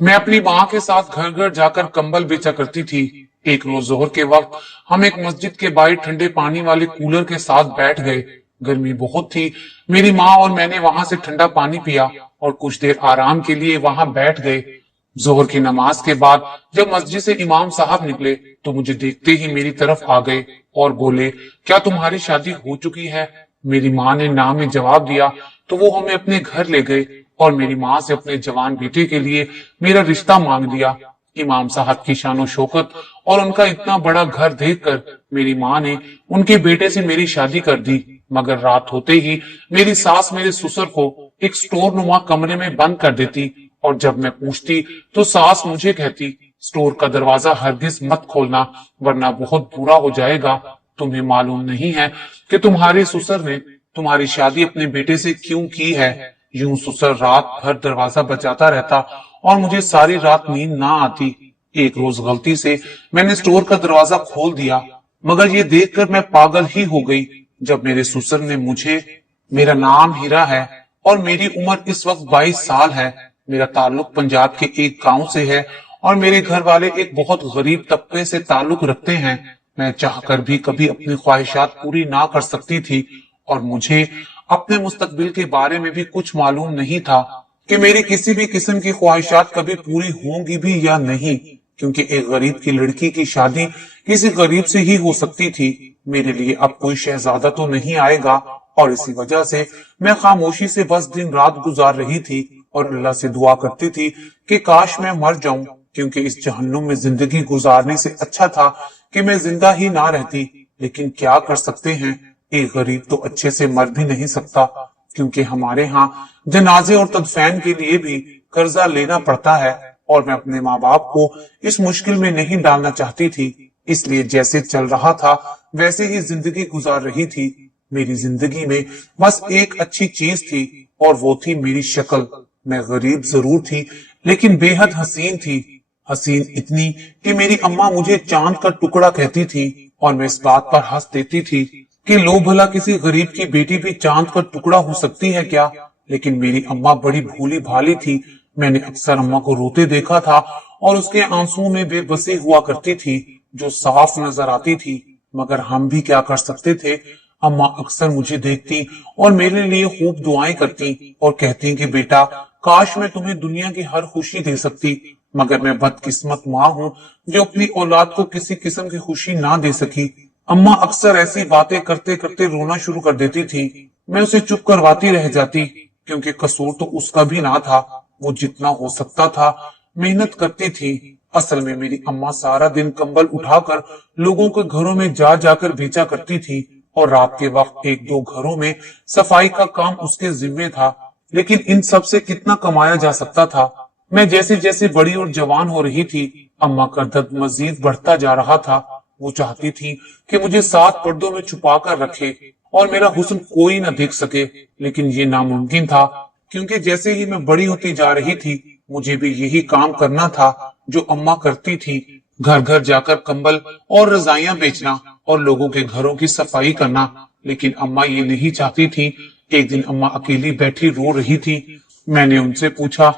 मैं अपनी माँ के साथ घर घर जाकर कंबल बेचा करती थी। एक रोज जोहर के वक्त हम एक मस्जिद के बाहर ठंडे पानी वाले कूलर के साथ बैठ गए। गर्मी बहुत थी। मेरी माँ और मैंने वहां से ठंडा पानी पिया और कुछ देर आराम के लिए वहां बैठ गए। जोहर की नमाज के बाद जब मस्जिद से इमाम साहब निकले तो मुझे देखते ही मेरी तरफ आ गए और बोले, क्या तुम्हारी शादी हो चुकी है? मेरी माँ ने ना में जवाब दिया तो वो हमें अपने घर ले गए और मेरी माँ से अपने जवान बेटे के लिए मेरा रिश्ता मांग लिया। इमाम साहब की शानो शौकत और उनका इतना बड़ा घर देखकर मेरी माँ ने उनके बेटे से मेरी शादी कर दी। मगर रात होते ही मेरी सास मेरे ससुर को एक स्टोर नुमा कमरे में बंद कर देती और जब मैं पूछती तो सास मुझे कहती, स्टोर का दरवाजा हरगिज मत खोलना वरना बहुत बुरा हो जाएगा। तुम्हें मालूम नहीं है कि तुम्हारे ससुर ने तुम्हारी शादी अपने बेटे से क्यों की है। यूं ससुर रात भर दरवाजा बजाता रहता और मुझे सारी रात नींद ना आती। एक रोज गलती से मैंने स्टोर का दरवाजा खोल दिया, मगर ये देखकर मैं पागल ही हो गई जब मेरे ससुर ने मुझे, मेरा नाम हीरा है और मेरी उम्र इस वक्त 22 साल है। मेरा ताल्लुक पंजाब के एक गांव से है और मेरे घर वाले एक बहुत गरीब तबके से ताल्लुक रखते हैं। मैं चाहकर भी कभी अपनी ख्वाहिशात पूरी ना कर सकती थी और मुझे अपने मुस्तकबिल के बारे में भी कुछ मालूम नहीं था कि मेरी किसी भी किस्म की ख्वाहिशात कभी पूरी होंगी भी या नहीं, क्योंकि एक गरीब की लड़की की शादी किसी गरीब से ही हो सकती थी। मेरे लिए अब कोई शहजादा तो नहीं आएगा और इसी वजह से मैं खामोशी से बस दिन रात गुजार रही थी और अल्लाह से दुआ करती थी कि काश मैं मर जाऊं, क्योंकि इस जहन्नुम में जिंदगी गुजारने से अच्छा था कि मैं जिंदा ही ना रहती। लेकिन क्या कर सकते हैं, एक गरीब तो अच्छे से मर भी नहीं सकता, क्योंकि हमारे यहाँ जनाजे और तदफैन के लिए भी कर्जा लेना पड़ता है और मैं अपने माँ बाप को इस मुश्किल में नहीं डालना चाहती थी। इसलिए जैसे चल रहा था वैसे ही जिंदगी गुजार रही थी। मेरी जिंदगी में बस एक अच्छी चीज थी और वो थी मेरी शक्ल। मैं गरीब जरूर थी लेकिन बेहद हसीन थी। हसीन इतनी कि मेरी अम्मा मुझे चांद का टुकड़ा कहती थी और मैं इस बात पर हंस देती थी कि लो भला किसी गरीब की बेटी भी चांद का टुकड़ा हो सकती है क्या। लेकिन मेरी अम्मा बड़ी भोली भाली थी। मैंने अक्सर अम्मा को रोते देखा था और उसके आंसुओं में बेबसी हुआ करती थी जो साफ नजर आती थी। मगर हम भी क्या कर सकते थे। अम्मा अक्सर मुझे देखती और मेरे लिए खूब दुआएं करती और कहती कि बेटा, काश मैं तुम्हें दुनिया की हर खुशी दे सकती, मगर मैं बदकिस्मत माँ हूँ जो अपनी औलाद को किसी किस्म की खुशी ना दे सकी। अम्मा अक्सर ऐसी बातें करते करते रोना शुरू कर देती थी। मैं उसे चुप करवाती रह जाती, क्योंकि कसूर तो उसका भी ना था। वो जितना हो सकता था मेहनत करती थी। असल में मेरी अम्मा सारा दिन कंबल उठाकर लोगों के घरों में जा जाकर बेचा करती थी और रात के वक्त एक दो घरों में सफाई का काम उसके जिम्मे था। लेकिन इन सब से कितना कमाया जा सकता था। मैं जैसे जैसे बड़ी और जवान हो रही थी, अम्मा का दर्द मजीद बढ़ता जा रहा था। वो चाहती थी कि मुझे 7 पर्दों में छुपा कर रखे और मेरा हुस्न कोई न देख सके, लेकिन ये नामुमकिन था, क्योंकि जैसे ही मैं बड़ी होती जा रही थी मुझे भी यही काम करना था जो अम्मा करती थी, घर घर जाकर कंबल और रजाइयां बेचना और लोगों के घरों की सफाई करना। लेकिन अम्मा ये नहीं चाहती थी। एक दिन अम्मा अकेली बैठी रो रही थी। मैंने उनसे पूछा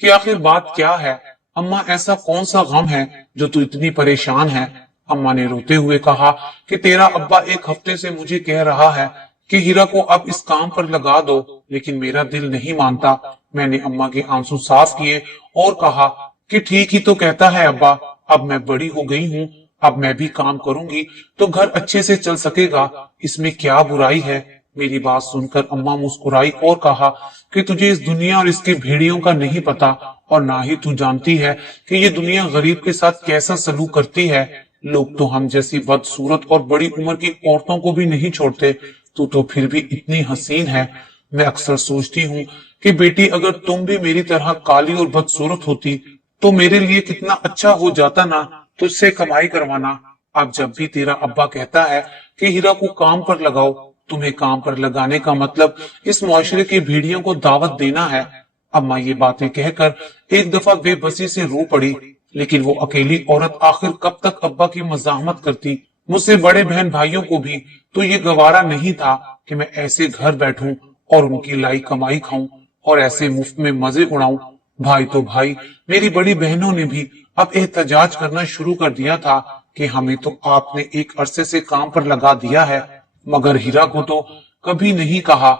कि आखिर बात क्या है अम्मा, ऐसा कौन सा गम है जो तू इतनी परेशान है। अम्मा ने रोते हुए कहा कि तेरा अब्बा एक हफ्ते से मुझे कह रहा है कि हीरा को अब इस काम पर लगा दो, लेकिन मेरा दिल नहीं मानता। मैंने अम्मा के आंसू साफ किए और कहा कि ठीक ही तो कहता है अब्बा, अब मैं बड़ी हो गई हूँ, अब मैं भी काम करूंगी तो घर अच्छे से चल सकेगा, इसमें क्या बुराई है। मेरी बात सुनकर अम्मा मुस्कुराई और कहा कि तुझे इस दुनिया और इसके भेड़ियों का नहीं पता और ना ही तू जानती है कि ये दुनिया गरीब के साथ कैसा सलूक करती है। लोग तो हम जैसी बदसूरत और बड़ी उम्र की औरतों को भी नहीं छोड़ते, तू तो फिर भी इतनी हसीन है। मैं अक्सर सोचती हूँ कि बेटी, अगर तुम भी मेरी तरह काली और बदसूरत होती तो मेरे लिए कितना अच्छा हो जाता ना, तुझसे कमाई करवाना। अब जब भी तेरा अब्बा कहता है कि हीरा को काम पर लगाओ, तुम्हें काम पर लगाने का मतलब इस मुआशरे के भेड़ियों को दावत देना है। अम्मा ये बातें कहकर एक दफा बेबसी से रो पड़ी, लेकिन वो अकेली औरत आखिर कब तक अब्बा की मजामत करती। मुझसे बड़े बहन भाइयों को भी तो ये गवारा नहीं था कि मैं ऐसे घर बैठूं और उनकी लाई कमाई खाऊं और ऐसे मुफ्त में मजे उड़ाऊं। भाई तो भाई, मेरी बड़ी बहनों ने भी अब एहतजाज करना शुरू कर दिया था कि हमें तो आपने एक अरसे से काम पर लगा दिया है, मगर हीरा को तो कभी नहीं कहा।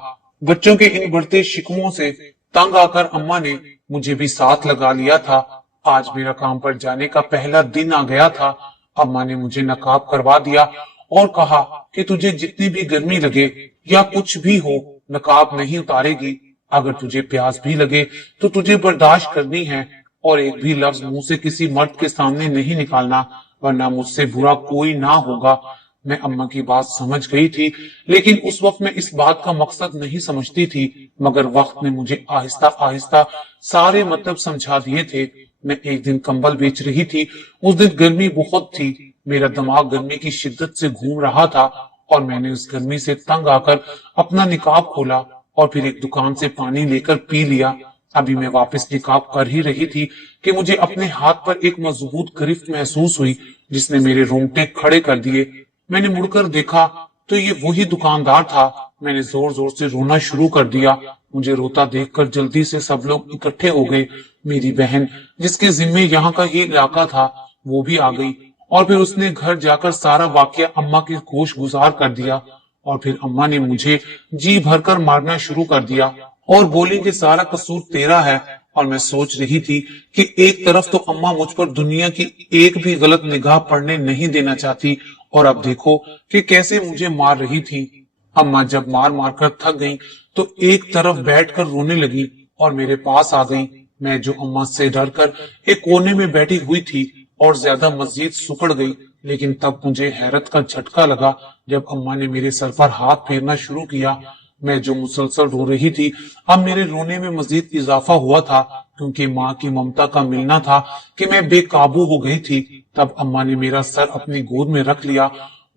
बच्चों के इन बढ़ते शिकवों से तंग आकर अम्मा ने मुझे भी साथ लगा लिया था। आज मेरा काम पर जाने का पहला दिन आ गया था। अम्मा ने मुझे नकाब करवा दिया और कहा कि तुझे जितनी भी गर्मी लगे या कुछ भी हो, नकाब नहीं उतारेगी। अगर तुझे प्यास भी लगे तो तुझे बर्दाश्त करनी है और एक भी लफ्ज मुंह से किसी मर्द के सामने नहीं निकालना, वरना मुझसे बुरा कोई ना होगा। मैं अम्मा की बात समझ गई थी, लेकिन उस वक्त मैं इस बात का मकसद नहीं समझती थी, मगर वक्त ने मुझे आहिस्ता आहिस्ता सारे मतलब समझा दिए थे। मैं एक दिन कंबल बेच रही थी। उस दिन गर्मी बहुत थी। मेरा दिमाग गर्मी की शिद्दत से घूम रहा था और मैंने उस गर्मी से तंग आकर अपना निकाब खोला और फिर एक दुकान से पानी लेकर पी लिया। अभी मैं वापस निकाब कर ही रही थी कि मुझे अपने हाथ पर एक मजबूत गिरफ्त महसूस हुई, जिसने मेरे रोंगटे खड़े कर दिए। मैंने मुड़कर देखा तो ये वही दुकानदार था। मैंने जोर जोर से रोना शुरू कर दिया। मुझे रोता देखकर जल्दी से सब लोग इकट्ठे हो गए। मेरी बहन, जिसके जिम्मे यहाँ का ही इलाका था, वो भी आ गई और फिर उसने घर जाकर सारा वाकया अम्मा के गोश गुजार कर दिया। और फिर अम्मा ने मुझे जी भरकर मारना शुरू कर दिया और बोली कि सारा कसूर तेरा है। और मैं सोच रही थी कि एक तरफ तो अम्मा मुझ पर दुनिया की एक भी गलत निगाह पड़ने नहीं देना चाहती, और अब देखो कि कैसे मुझे मार रही थी। अम्मा जब मार मार कर थक गई तो एक तरफ बैठकर रोने लगी और मेरे पास आ गई। मैं जो अम्मा से डरकर एक कोने में बैठी हुई थी और ज्यादा मजीद सुकड़ गई, लेकिन तब मुझे हैरत का झटका लगा जब अम्मा ने मेरे सर पर हाथ फेरना शुरू किया। मैं जो मुसलसल रो रही थी, अब मेरे रोने में मजीद इजाफा हुआ था, क्योंकि माँ की ममता का मिलना था कि मैं बेकाबू हो गई थी। तब अम्मा ने मेरा सर अपनी गोद में रख लिया।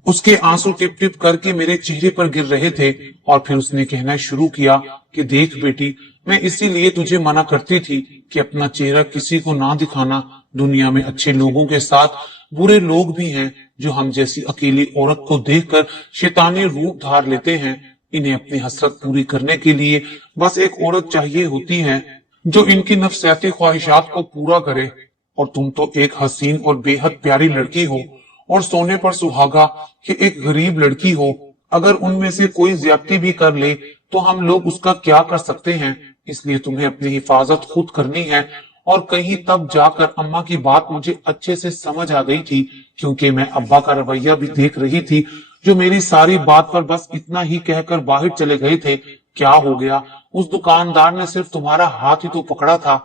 उसके आंसू टिप टिप करके मेरे चेहरे पर गिर रहे थे और फिर उसने कहना शुरू किया कि देख बेटी, मैं इसीलिए तुझे मना करती थी कि अपना चेहरा किसी को ना दिखाना। दुनिया में अच्छे लोगों के साथ बुरे लोग भी हैं जो हम जैसी अकेली औरत को देखकर शैतानी रूप धार लेते हैं। इन्हें अपनी हसरत पूरी करने के लिए बस एक औरत चाहिए होती है जो इनकी नफसियाती ख्वाहिशात को पूरा करे। और तुम तो एक हसीन और बेहद प्यारी लड़की हो और सोने पर सुहागा कि एक गरीब लड़की हो। अगर उनमें से कोई ज्यादती भी कर ले तो हम लोग उसका क्या कर सकते हैं। इसलिए तुम्हें अपनी हिफाजत खुद करनी है। और कहीं तब जाकर अम्मा की बात मुझे अच्छे से समझ आ गई थी, क्योंकि मैं अब्बा का रवैया भी देख रही थी, जो मेरी सारी बात पर बस इतना ही कहकर बाहर चले गए थे। क्या हो गया, उस दुकानदार ने सिर्फ तुम्हारा हाथ ही तो पकड़ा था।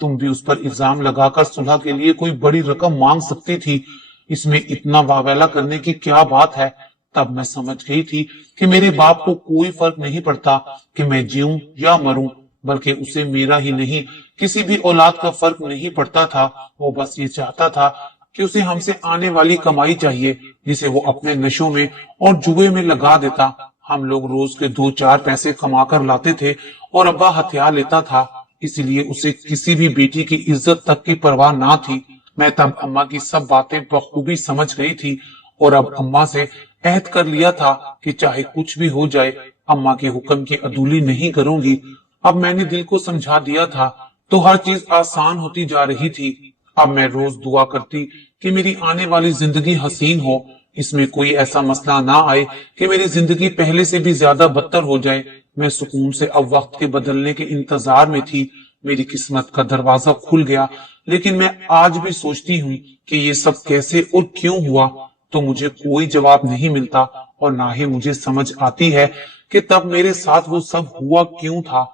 तुम भी उस पर इल्जाम लगाकर सुलह के लिए कोई बड़ी रकम मांग सकती थी। इसमें इतना वावेला करने की क्या बात है। तब मैं समझ गई थी कि मेरे बाप को कोई फर्क नहीं पड़ता कि मैं जीऊं या मरूं, बल्कि उसे मेरा ही नहीं, किसी भी औलाद का फर्क नहीं पड़ता था। वो बस ये चाहता था कि उसे हमसे आने वाली कमाई चाहिए, जिसे वो अपने नशों में और जुए में लगा देता। हम लोग रोज के 2-4 पैसे कमा कर लाते थे और अब्बा हथियार लेता था, इसलिए उसे किसी भी बेटी की इज्जत तक की परवाह ना थी। मैं तब अम्मा की सब बातें बखूबी समझ गई थी और अब अम्मा से अहद कर लिया था कि चाहे कुछ भी हो जाए, अम्मा के हुक्म की अदूली नहीं करूंगी। अब मैंने दिल को समझा दिया था तो हर चीज आसान होती जा रही थी। अब मैं रोज दुआ करती कि मेरी आने वाली जिंदगी हसीन हो, इसमें कोई ऐसा मसला ना आए कि मेरी जिंदगी पहले से भी ज्यादा बदतर हो जाए। मैं सुकून से अब वक्त के बदलने के इंतजार में थी। मेरी किस्मत का दरवाजा खुल गया, लेकिन मैं आज भी सोचती हूँ कि ये सब कैसे और क्यों हुआ, तो मुझे कोई जवाब नहीं मिलता और ना ही मुझे समझ आती है कि तब मेरे साथ वो सब हुआ क्यों था।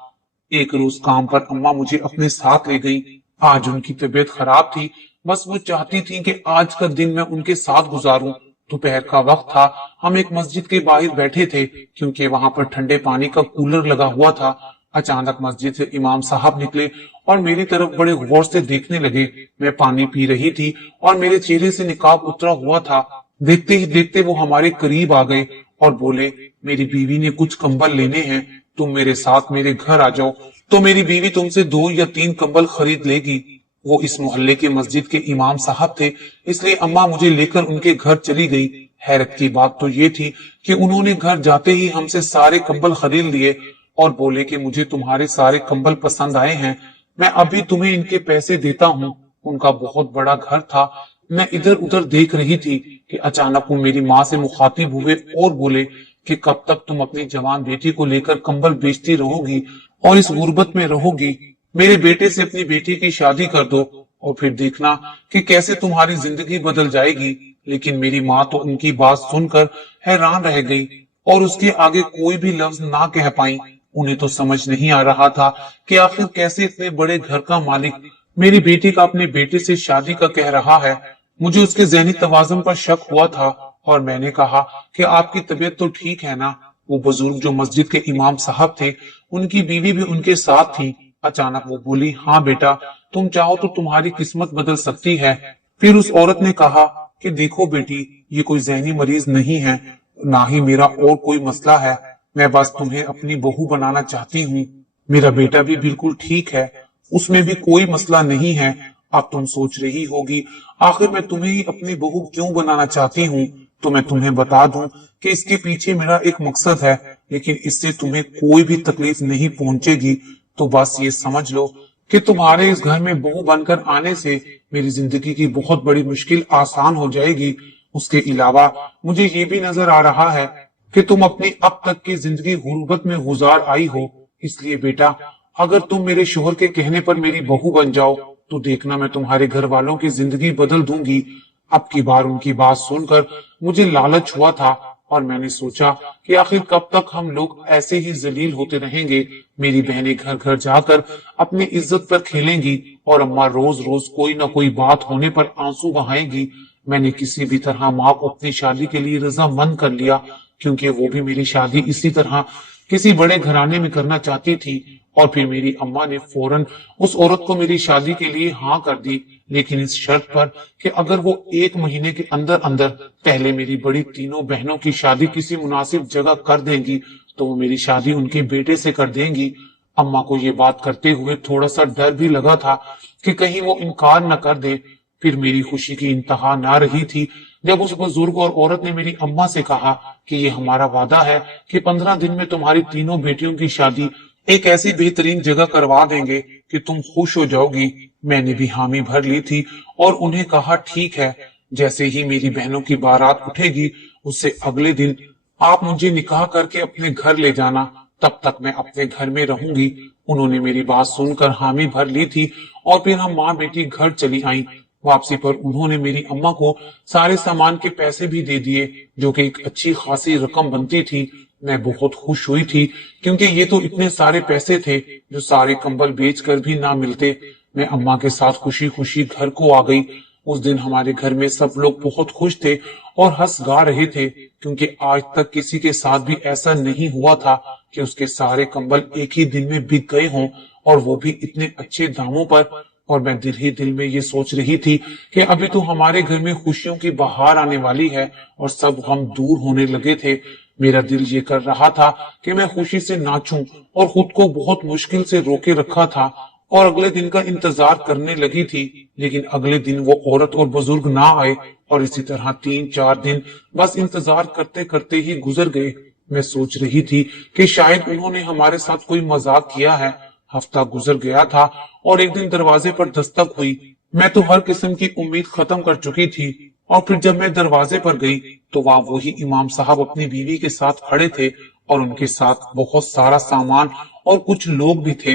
एक रोज काम पर अम्मा मुझे अपने साथ ले गई। आज उनकी तबीयत खराब थी, बस वो चाहती थी कि आज का दिन मैं उनके साथ गुजारूं। दोपहर का वक्त था। हम एक मस्जिद के बाहर बैठे थे, क्योंकि वहां पर ठंडे पानी का कूलर लगा हुआ था। अचानक मस्जिद से इमाम साहब निकले और मेरी तरफ बड़े गौर से देखने लगे। मैं पानी पी रही थी और मेरे चेहरे से निकाब उतरा हुआ था। देखते ही देखते वो हमारे करीब आ गए और बोले, मेरी बीवी ने कुछ कंबल लेने हैं, तुम मेरे साथ मेरे घर आ जाओ तो मेरी बीवी तुमसे 2 या 3 कंबल खरीद लेगी। वो इस मोहल्ले के मस्जिद के इमाम साहब थे, इसलिए अम्मा मुझे लेकर उनके घर चली गई। हैरत की बात तो ये थी कि उन्होंने घर जाते ही हमसे सारे कंबल खरीद लिए और बोले कि मुझे तुम्हारे सारे कंबल पसंद आए हैं, मैं अभी तुम्हें इनके पैसे देता हूँ। उनका बहुत बड़ा घर था। मैं इधर उधर देख रही थी कि अचानक वो मेरी माँ से मुखातिब हुए और बोले कि कब तक तुम अपनी जवान बेटी को लेकर कंबल बेचती रहोगी और इस गुर्बत में रहोगी। मेरे बेटे से अपनी बेटी की शादी कर दो और फिर देखना कि कैसे तुम्हारी जिंदगी बदल जाएगी। लेकिन मेरी माँ तो उनकी बात सुनकर हैरान रह गई और उसके आगे कोई भी लफ्ज ना कह पाई। उन्हें तो समझ नहीं आ रहा था कि आखिर कैसे इतने बड़े घर का मालिक मेरी बेटी का अपने बेटे से शादी का कह रहा है। मुझे उसके ज़हनी तवाज़ुन पर शक हुआ था और मैंने कहा कि आपकी तबीयत तो ठीक है ना। वो बुजुर्ग जो मस्जिद के इमाम साहब थे, उनकी बीवी भी उनके साथ थी। अचानक वो बोली, हाँ बेटा, तुम चाहो तो तुम्हारी किस्मत बदल सकती है। फिर उस औरत ने कहा कि देखो बेटी, ये कोई ज़हनी मरीज नहीं है, ना ही मेरा और कोई मसला है। मैं बस तुम्हें अपनी बहू बनाना चाहती हूँ। मेरा बेटा भी बिल्कुल ठीक है, उसमें भी कोई मसला नहीं है। अब तुम सोच रही होगी आखिर मैं तुम्हें ही अपनी बहू क्यों बनाना चाहती हूँ। तो मैं तुम्हें बता दूं कि इसके पीछे मेरा एक मकसद है, लेकिन इससे तुम्हें कोई भी तकलीफ नहीं पहुंचेगी। तो बस ये समझ लो कि तुम्हारे इस घर में बहू बनकर आने से मेरी जिंदगी की बहुत बड़ी मुश्किल आसान हो जाएगी। उसके अलावा मुझे ये भी नजर आ रहा है कि तुम अपनी अब तक की जिंदगी गुर्बत में गुजार आई हो। इसलिए बेटा, अगर तुम मेरे शोहर के कहने पर मेरी बहू बन जाओ तो देखना मैं तुम्हारे घर वालों की जिंदगी बदल दूंगी। अब की बार उनकी बात सुनकर मुझे लालच हुआ था और मैंने सोचा कि आखिर कब तक हम लोग ऐसे ही जलील होते रहेंगे। मेरी बहनें घर घर जाकर अपनी इज्जत पर खेलेंगी और अम्मा रोज रोज कोई ना कोई बात होने पर आंसू बहाएंगी। मैंने किसी भी तरह माँ को अपनी शादी के लिए रजामंद कर लिया, क्योंकि वो भी मेरी शादी इसी तरह किसी बड़े घराने में करना चाहती थी। और फिर मेरी अम्मा ने फौरन उस औरत को मेरी शादी के लिए हाँ कर दी, लेकिन इस शर्त पर कि अगर वो 1 महीने के अंदर अंदर पहले मेरी बड़ी तीनों बहनों की शादी किसी मुनासिब जगह कर देंगी तो वो मेरी शादी उनके बेटे से कर देंगी। अम्मा को ये बात करते हुए थोड़ा सा डर भी लगा था कि कहीं वो इनकार न कर दे। फिर मेरी खुशी की इंतहा ना रही थी जब उस बुजुर्ग और औरत ने मेरी अम्मा से कहा कि ये हमारा वादा है कि 15 दिन में तुम्हारी तीनों बेटियों की शादी एक ऐसी बेहतरीन जगह करवा देंगे कि तुम खुश हो जाओगी। मैंने भी हामी भर ली थी और उन्हें कहा ठीक है, जैसे ही मेरी बहनों की बारात उठेगी उससे अगले दिन आप मुझे निकाह करके अपने घर ले जाना, तब तक मैं अपने घर में रहूंगी। उन्होंने मेरी बात सुनकर हामी भर ली थी और फिर हम माँ बेटी घर चली आई। वापसी पर उन्होंने मेरी अम्मा को सारे सामान के पैसे भी दे दिए, जो कि एक अच्छी खासी रकम बनती थी। मैं बहुत खुश हुई थी क्योंकि ये तो इतने सारे पैसे थे जो सारे कंबल बेचकर भी ना मिलते। मैं अम्मा के साथ खुशी खुशी घर को आ गई। उस दिन हमारे घर में सब लोग बहुत खुश थे और हंस गा रहे थे, क्योंकि आज तक किसी के साथ भी ऐसा नहीं हुआ था कि उसके सारे कंबल एक ही दिन में बिक गए हों, और वो भी इतने अच्छे दामों पर। और मैं दिल ही दिल में ये सोच रही थी कि अभी तो हमारे घर में खुशियों की बहार आने वाली है और सब गम दूर होने लगे थे। मेरा दिल ये कर रहा था कि मैं खुशी से नाचूं और खुद को बहुत मुश्किल से रोके रखा था और अगले दिन का इंतजार करने लगी थी। लेकिन अगले दिन वो औरत और बुजुर्ग ना आए और इसी तरह 3-4 दिन बस इंतजार करते करते ही गुजर गए। मैं सोच रही थी कि शायद उन्होंने हमारे साथ कोई मजाक किया है। हफ्ता गुजर गया था और एक दिन दरवाजे पर दस्तक हुई। मैं तो हर किस्म की उम्मीद खत्म कर चुकी थी और फिर जब मैं दरवाजे पर गई तो वहां वही इमाम साहब अपनी बीवी के साथ खड़े थे और उनके साथ बहुत सारा सामान और कुछ लोग भी थे।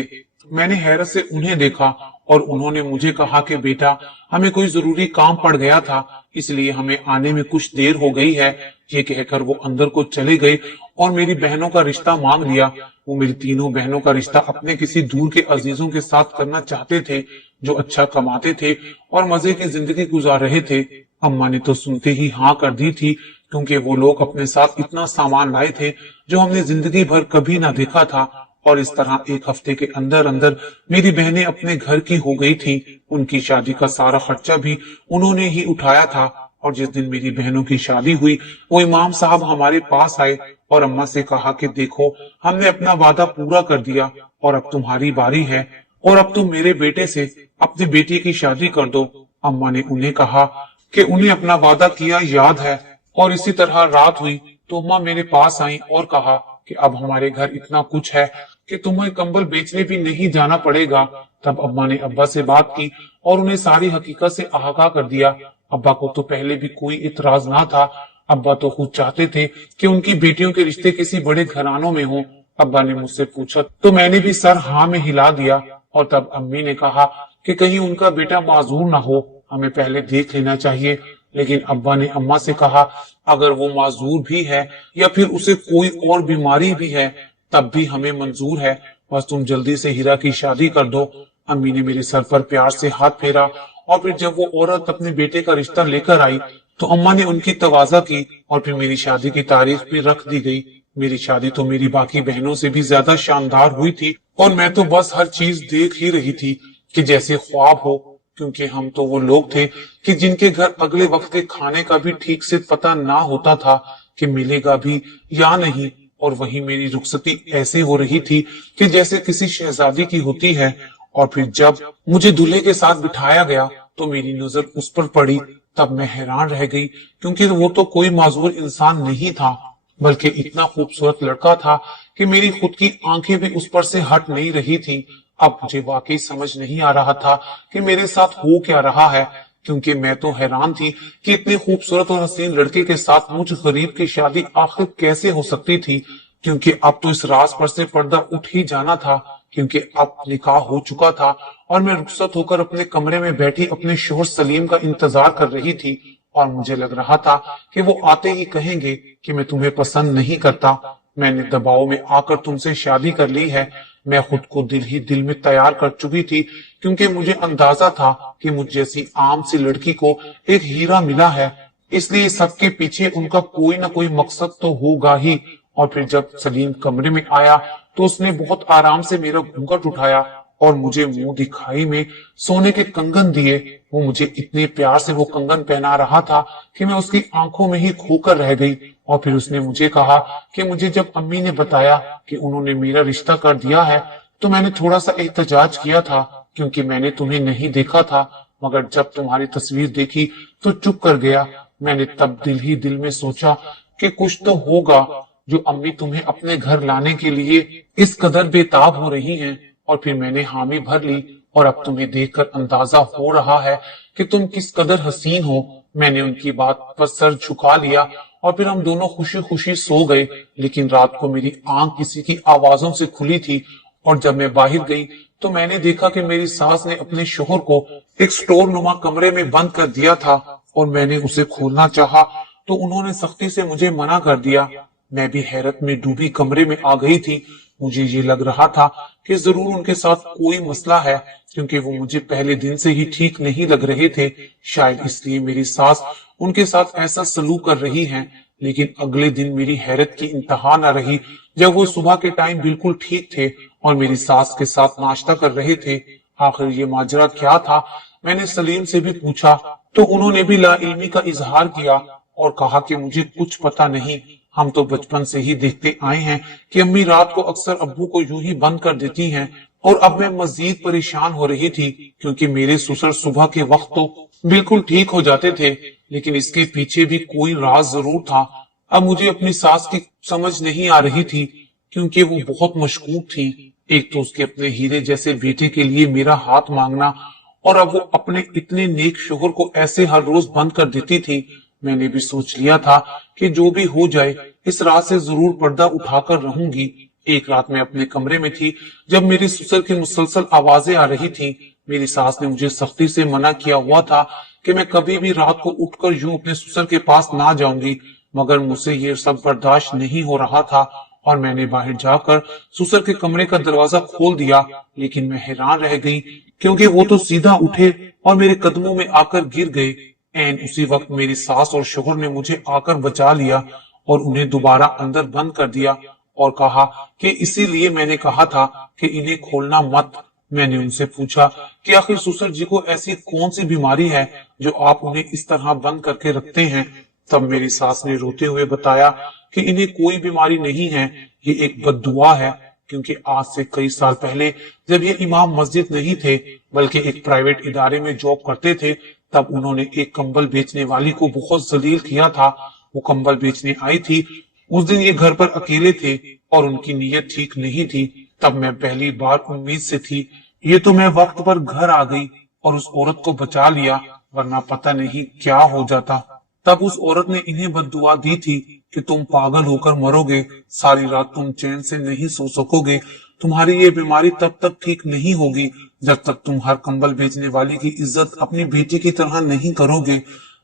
मैंने हैरत से उन्हें देखा और उन्होंने मुझे कहा कि बेटा, हमें कोई जरूरी काम पड़ गया था, इसलिए हमें आने में कुछ देर हो गई है। ये कहकर वो अंदर को चले गए और मेरी बहनों का रिश्ता मांग लिया। वो मेरी तीनों बहनों का रिश्ता अपने किसी दूर के अजीजों के साथ करना चाहते थे जो अच्छा कमाते थे और मजे की जिंदगी गुजार रहे थे। अम्मा ने तो सुनते ही हाँ कर दी थी, क्योंकि वो लोग अपने साथ इतना सामान लाए थे जो हमने जिंदगी भर कभी ना देखा था। और इस तरह एक हफ्ते के अंदर अंदर मेरी बहनें अपने घर की हो गई थी। उनकी शादी का सारा खर्चा भी उन्होंने ही उठाया था। और जिस दिन मेरी बहनों की शादी हुई वो इमाम साहब हमारे पास आए और अम्मा से कहा कि देखो, हमने अपना वादा पूरा कर दिया और अब तुम्हारी बारी है और अब तुम मेरे बेटे से अपनी बेटी की शादी कर दो। अम्मा ने उन्हें कहा कि उन्हें अपना वादा किया याद है। और इसी तरह रात हुई तो अम्मा मेरे पास आई और कहा कि अब हमारे घर इतना कुछ है कि तुम्हें कंबल बेचने भी नहीं जाना पड़ेगा। तब अम्मा ने अब्बा से बात की और उन्हें सारी हकीकत से आगाह कर दिया। अब्बा को तो पहले भी कोई इतराज ना था। अब्बा तो खुद चाहते थे कि उनकी बेटियों के रिश्ते किसी बड़े घरानों में हों। अब्बा ने मुझसे पूछा तो मैंने भी सर हाँ में हिला दिया। और तब अम्मी ने कहा कि कहीं उनका बेटा माजूर ना हो, हमें पहले देख लेना चाहिए। लेकिन अब्बा ने अम्मा से कहा अगर वो माजूर भी है या फिर उसे कोई और बीमारी भी है तब भी हमें मंजूर है, बस तुम जल्दी से हीरा की शादी कर दो। अम्मी ने मेरे सर पर प्यार से हाथ फेरा और फिर जब वो औरत अपने बेटे का रिश्ता लेकर आई तो अम्मा ने उनकी तवाज़ा की और फिर मेरी शादी की तारीख भी रख दी गई। मेरी शादी तो मेरी बाकी बहनों से भी ज्यादा शानदार हुई थी और मैं तो बस हर चीज देख ही रही थी कि जैसे ख्वाब हो, क्योंकि हम तो वो लोग थे कि जिनके घर अगले वक्त के खाने का भी ठीक से पता ना होता था कि मिलेगा भी या नहीं। और वहीं मेरी रुखसती ऐसे हो रही थी कि जैसे किसी शहजादी की होती है। और फिर जब मुझे दूल्हे के साथ बिठाया गया तो मेरी नजर उस पर पड़ी। तब मैं हैरान रह गई, क्योंकि वो तो कोई माजूर इंसान नहीं था बल्कि इतना खूबसूरत लड़का था कि मेरी खुद की आंखें भी उस पर से हट नहीं रही थी। अब मुझे वाकई समझ नहीं आ रहा था कि मेरे साथ हो क्या रहा है, क्योंकि मैं तो हैरान थी कि इतने खूबसूरत और हसीन लड़के के साथ मुझ गरीब की शादी आखिर कैसे हो सकती थी। क्योंकि अब तो इस राज पर से पर्दा उठ ही जाना था, क्योंकि अब निकाह हो चुका था और मैं रुखसत होकर अपने कमरे में बैठी अपने शोहर सलीम का इंतजार कर रही थी। और मुझे लग रहा था कि वो आते ही कहेंगे कि मैं तुम्हें पसंद नहीं करता, मैंने दबाव में आकर तुमसे शादी कर ली है। मैं खुद को दिल ही दिल में तैयार कर चुकी थी, क्योंकि मुझे अंदाजा था कि मुझ जैसी आम सी लड़की को एक हीरा मिला है, इसलिए सबके पीछे उनका कोई ना कोई मकसद तो होगा ही। और फिर जब सलीम कमरे में आया तो उसने बहुत आराम से मेरा घूंघट उठाया और मुझे मुंह दिखाई में सोने के कंगन दिए। वो मुझे इतने प्यार से वो कंगन पहना रहा था कि मैं उसकी आंखों में ही खोकर रह गई। और फिर उसने मुझे कहा कि मुझे जब अम्मी ने बताया कि उन्होंने मेरा रिश्ता कर दिया है तो मैंने थोड़ा सा एहतजाज किया था, क्योंकि मैंने तुम्हें नहीं देखा था, मगर जब तुम्हारी तस्वीर देखी तो चुप कर गया। मैंने तब दिल ही दिल में सोचा कि कुछ तो होगा जो अम्मी तुम्हें अपने घर लाने के लिए इस कदर बेताब हो रही हैं। और फिर मैंने हामी भर ली और अब तुम्हें देखकर अंदाजा हो रहा है कि तुम किस कदर हसीन हो। मैंने उनकी बात पर सर झुका लिया और फिर हम दोनों खुशी खुशी सो गए। लेकिन रात को मेरी आंख किसी की आवाजों से खुली थी और जब मैं बाहर गई तो मैंने देखा कि मेरी सास ने अपने शोहर को एक स्टोर नुमा कमरे में बंद कर दिया था और मैंने उसे खोलना चाहा तो उन्होंने सख्ती से मुझे मना कर दिया। मैं भी हैरत में डूबी कमरे में आ गई थी। मुझे ये लग रहा था कि जरूर उनके साथ कोई मसला है, क्योंकि वो मुझे पहले दिन से ही ठीक नहीं लग रहे थे। शायद इसलिए मेरी सास उनके साथ ऐसा सलूक कर रही हैं। लेकिन अगले दिन मेरी हैरत की इंतहा न रही जब वो सुबह के टाइम बिल्कुल ठीक थे और मेरी सास के साथ नाश्ता कर रहे थे। आखिर ये माजरा क्या था, मैंने सलीम से भी पूछा तो उन्होंने भी लाइल्मी का इजहार किया और कहा कि मुझे कुछ पता नहीं, हम तो बचपन से ही देखते आए हैं कि अम्मी रात को अक्सर अब्बू को यूं ही बंद कर देती हैं। और अब मैं मजीद परेशान हो रही थी, क्योंकि मेरे ससुर सुबह के वक्त तो बिल्कुल ठीक हो जाते थे, लेकिन इसके पीछे भी कोई राज जरूर था। अब मुझे अपनी सास की समझ नहीं आ रही थी, क्योंकि वो बहुत मशकूक थी। एक तो उसके अपने हीरे जैसे बेटे के लिए मेरा हाथ मांगना, और अब वो अपने इतने नेक शोहर को ऐसे हर रोज बंद कर देती थी। मैंने भी सोच लिया था कि जो भी हो जाए इस रात से जरूर पर्दा उठाकर रहूंगी। एक रात मैं अपने कमरे में थी जब मेरे ससुर की मुसलसल आवाजें आ रही थी। मेरी सास ने मुझे सख्ती से मना किया हुआ था कि मैं कभी भी रात को उठकर यूं अपने ससुर के पास ना जाऊंगी, मगर मुझसे ये सब बर्दाश्त नहीं हो रहा था और मैंने बाहर जाकर ससुर के कमरे का दरवाजा खोल दिया। लेकिन मैं हैरान रह गई, क्योंकि वो तो सीधा उठे और मेरे कदमों में आकर गिर गए। एन उसी वक्त मेरी सास और शोहर ने मुझे आकर बचा लिया और उन्हें दोबारा अंदर बंद कर दिया और कहा कि इसीलिए मैंने कहा था कि इन्हें खोलना मत। मैंने उनसे पूछा कि आखिर ससुर जी को ऐसी कौन सी बीमारी है जो आप उन्हें इस तरह बंद करके रखते हैं। तब मेरी सास ने रोते हुए बताया कि इन्हें कोई बीमारी नहीं है, ये एक बद्दुआ है, क्योंकि आज से कई साल पहले जब ये इमाम मस्जिद नहीं थे बल्कि एक प्राइवेट इदारे में जॉब करते थे, तब उन्होंने एक कंबल बेचने वाली को बहुत जलील किया था। वो कंबल बेचने आई थी। उस दिन ये घर पर अकेले थे और उनकी नीयत ठीक नहीं थी। तब मैं पहली बार उम्मीद से थी। ये तो मैं वक्त पर घर आ गई और उस औरत को बचा लिया, वरना पता नहीं क्या हो जाता। तब उस औरत ने इन्हें बद्दुआ दी थी कि तुम पागल होकर मरोगे, सारी रात तुम चैन से नहीं सो सकोगे, तुम्हारी ये बीमारी तब तक ठीक नहीं होगी जब तक तुम हर कंबल बेचने वाली की इज्जत अपनी बेटी की तरह नहीं करोगे।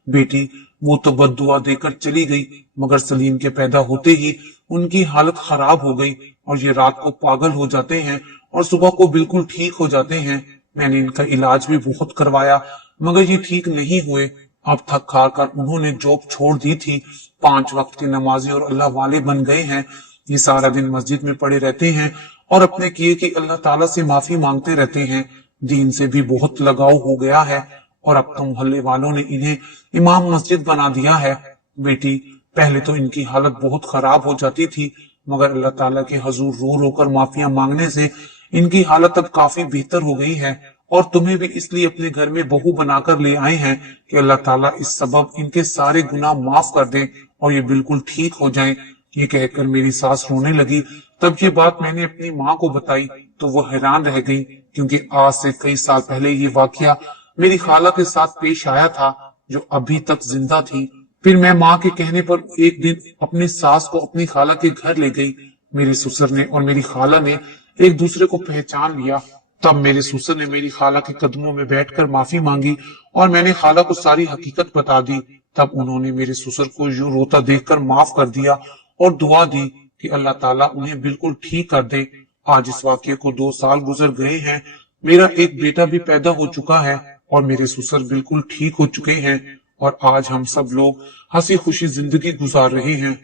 बेटी वो तो बद्दुआ देकर चली गई, मगर सलीम के पैदा होते ही उनकी हालत खराब हो गई और ये रात को पागल हो जाते हैं और सुबह को बिल्कुल ठीक हो जाते हैं। मैंने इनका इलाज भी बहुत करवाया, मगर ये ठीक नहीं हुए। अब थक हार कर उन्होंने जॉब छोड़ दी थी। 5 वक्त के नमाजी और अल्लाह वाले बन गए हैं। ये सारा दिन मस्जिद में पड़े रहते हैं और अपने किए की अल्लाह ताला से माफी मांगते रहते हैं। दीन से भी बहुत लगाव हो गया है और अब तो मोहल्ले वालों ने इन्हें इमाम मस्जिद बना दिया है। बेटी पहले तो इनकी हालत बहुत खराब हो जाती थी, मगर अल्लाह ताला के हजूर रो रो कर माफिया मांगने से इनकी हालत अब काफी बेहतर हो गई है। और तुम्हें भी इसलिए अपने घर में बहू बनाकर ले आए हैं कि अल्लाह ताला इस सबब इनके सारे गुनाह माफ कर दे और ये बिल्कुल ठीक हो जाएं। ये कहकर मेरी सास रोने लगी। तब ये बात मैंने अपनी माँ को बताई तो वो हैरान रह गई, क्योंकि आज से कई साल पहले ये वाकया मेरी खाला के साथ पेश आया था, जो अभी तक जिंदा थी। फिर मैं माँ के कहने पर एक दिन अपनी सास को अपनी खाला के घर ले गई। मेरे ससुर ने और मेरी खाला ने एक दूसरे को पहचान लिया। तब मेरे ससुर ने मेरी खाला के कदमों में बैठकर माफी मांगी और मैंने खाला को सारी हकीकत बता दी। तब उन्होंने मेरे ससुर को यूं रोता देखकर माफ कर दिया और दुआ दी कि अल्लाह ताला उन्हें बिल्कुल ठीक कर दे। आज इस वाकये को 2 साल गुजर गए हैं। मेरा एक बेटा भी पैदा हो चुका है और मेरे ससुर बिल्कुल ठीक हो चुके हैं और आज हम सब लोग हंसी खुशी जिंदगी गुजार रहे हैं।